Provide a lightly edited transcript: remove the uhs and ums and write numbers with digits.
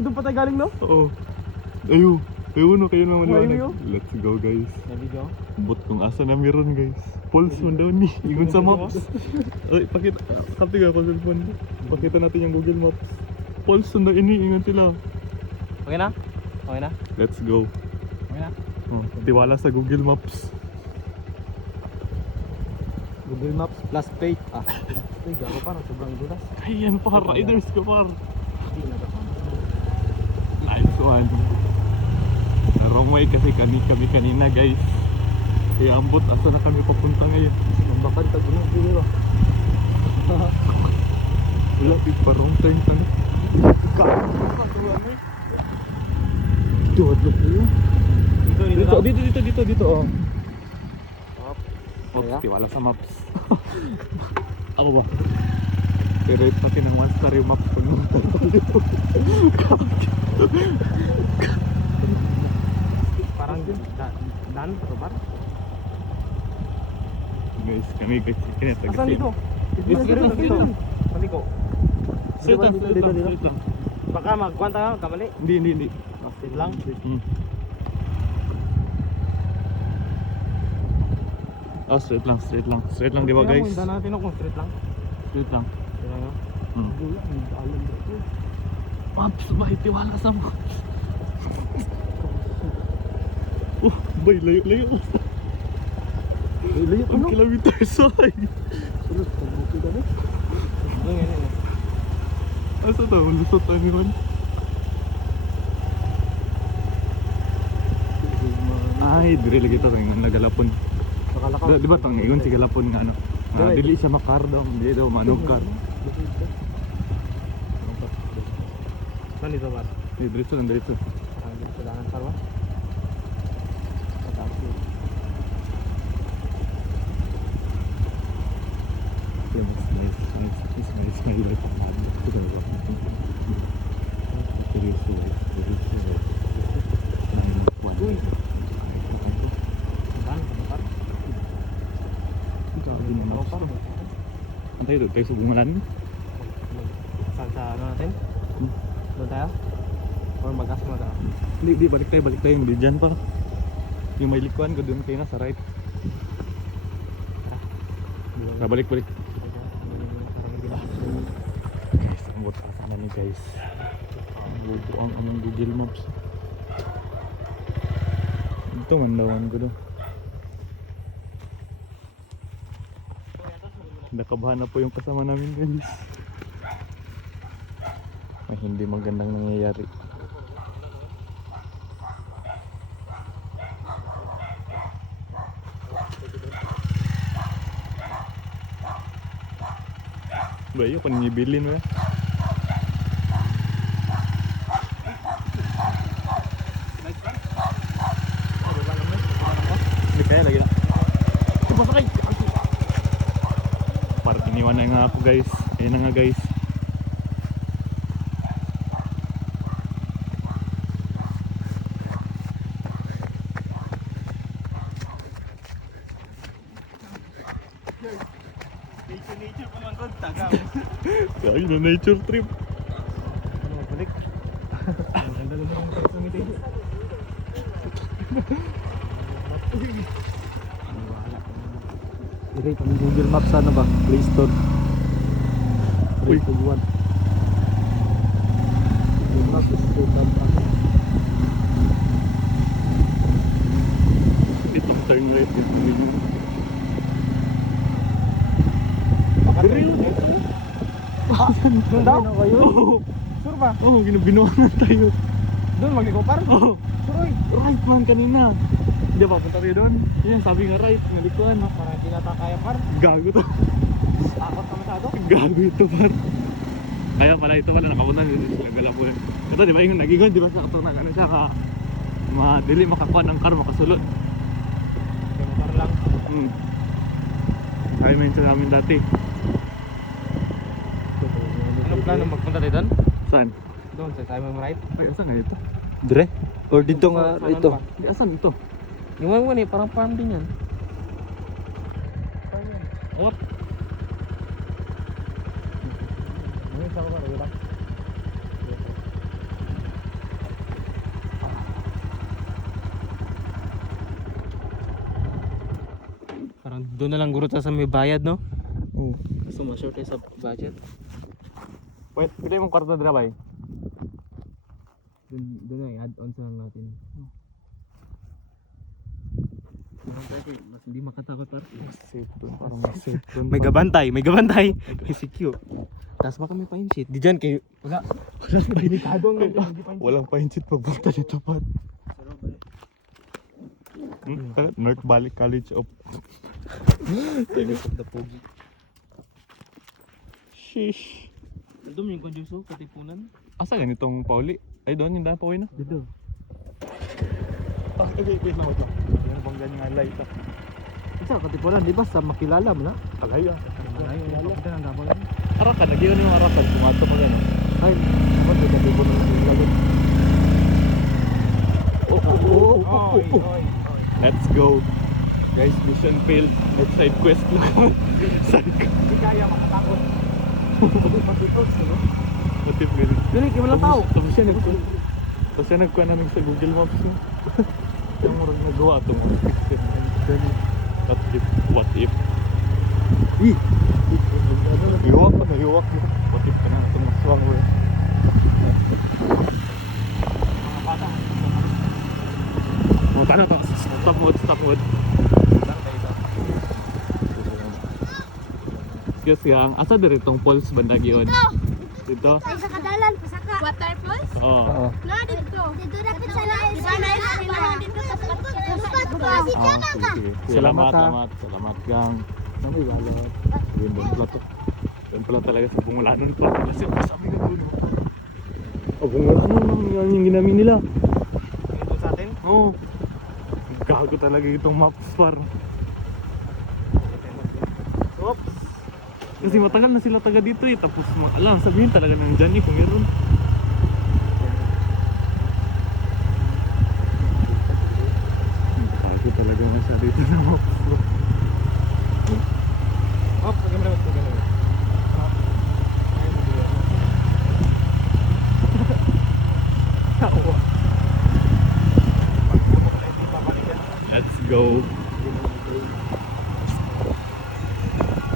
doon pa tayo galing, no? Oo. Kayo naman Why liwanag. you? Let's go guys. Naligaw. Bot kung asa na meron guys. Pulse man daw ni. Ingon sa maps. Ay, pakita. Kaptiga ko cellphone. Pakita natin yung Google Maps. Pulse na ini. Ingon sila. Okay na? Okay na? Let's go. Okay na? Oh, tiwala sa Google Maps. Google Maps plus fake. Fake. Ako parang sobrang dulas. Ayan par. Riders ka par. Hindi na ba? Nice one. Wrong way kasi kami kanina guys. Kaya ambot asa na kami papunta ngayon. Mambakan tag ulang dito ba? Wala pa wrong turn tani. Dito oh. Oops, tiwala sa maps. Ako ba? I-rate natin ng 1 star yung maps ko nung Parang dan pa to bar. guys, kami kineta. Asan dito? Dito. Pali ko. Dito. Baka magkwanta ka kamali. Hindi. Sit lang. Oh, straight lang. Straight lang, di ba guys? Hindi natin ako straight lang. Straight lang. Kaya nga. Gula, alam dito. Maps, bay, tiwala sa maps. Oh, bay, layo. Layo Ang kilometers ay. Sulod, pagbuti ka na. Ganyan. Asa daw, lusot tayo ni Juan. Ay, dire lagi ito kaya nagalapon. Di ba tang ingon si galapon nga ano? Dili siya makar daw, hindi daw manog car. Saan dito ba? Diretso. Parang dito lang ang sarwa. Antay doon kayo sa bungalan. Sa ano natin? Doon tayo? Or mag-gas mo tayo? Hindi, balik tayo yung dyan pa. Yung may likuan ko doon kayo na sa right. Balik. Guys, ang buta na ni guys. Ang anong Google Maps. Ito mandawan ko doon. Nakabahan na po yung kasama namin guys. Ay, hindi magandang nangyayari. Ba, yun kung nibilin mo. Hindi kaya lagi na. Pasakay! Parang iniwan na nga ako guys. Ayun na nga guys. Nature pa naman kung tagaw. Ay, na nature trip. Ano magbalik? Maganda naman yung text ng meeting. Ilay pang Google Maps ano ba? Play Store. Uy. Google Maps is straight up. Ito turn right. Doon daw? Sure ba? Oo, binuangan tayo. Doon mag-ikopar? Oo. Suroy. Right man kanina. Di ba, punta kayo doon? Yan, sabi nga right, nalikuan. Parang hindi nata kaya par. Gago to. Takot ka masyado. Gago ito par. Kaya pala ito pala nakapunta nagalapuan. Ito di ba yung nagigon, di ba sa katunan ano siya ka madili makakuha ng car makasulod. Kaya motor lang. Kaya mention namin dati. Ano plano magpunta tayo doon? Saan? Doon sa Simon Right? Ay, saan nga ito? Dire? Or dito nga Saan ito? ba? Di, asan ito? Yung mga ni parang farm din yan. What? Ano sa ko ba? Doon na lang guro sa may bayad, no? Oo. Gusto mo short tayo sa budget. Wait, pila yung kwarta dira bay? Doon na i-add on sa lang natin. Parang tayo mas hindi makatakot par. Mas safe dun, parang mas safe dun. May gabantay, may CQ. Tapos baka may pine sheet. Di dyan kayo. Walang pine sheet. Walang pa-insit pagpunta dito pa. North Valley College of College of the Pogi. Sheesh. Doon yung Conjuso, Katipunan. Asa ganitong Pauli? Ay doon, yung daan pa na. Dito. Okay, wait lang. Yan bang ganyan light ah. Isa, Katipunan, di ba sa makilala mo na? Kalaya. Malayo, kita ng Gapalan. Arakan, nagyan yung Arakan. Kumato mag ano. Ay, ako sa Katipunan ng Ilagan. Let's go. Guys, mission failed. Next side quest lang. Saan ka? Hindi kaya makatakot. Motif ganun. Dili, kayo walang tao. Tapos siya nagkuha namin sa Google Maps no? Yung murag nagawa ito mga picture. What if? Iwak mo. What if ka na itong maswang mo. Oh, tara to. Stop mode. Kasi ang asa diri tong falls bandag yun. Dito? Ay, sa kadalan, pasaka. Waterfalls? Oo. Na, dito. Dito na po sa lahat. Di ba na yun? Dito sa Pasig ka ka. Salamat gang. Ay, wala. Yun doon pala to. Doon pala talaga sa Bungulanon pa. Kasi sa amin na doon. Oh, Bungulanon yan yung ginamit nila. Ito sa atin? Oo. Gago talaga itong maps par. Oops. Kasi matagal na sila taga dito eh. Tapos alam, sabihin talaga ng dyan eh kung meron. Gago talaga masyado ito na maps. Op, pag-gamit ko ganun. Let's go.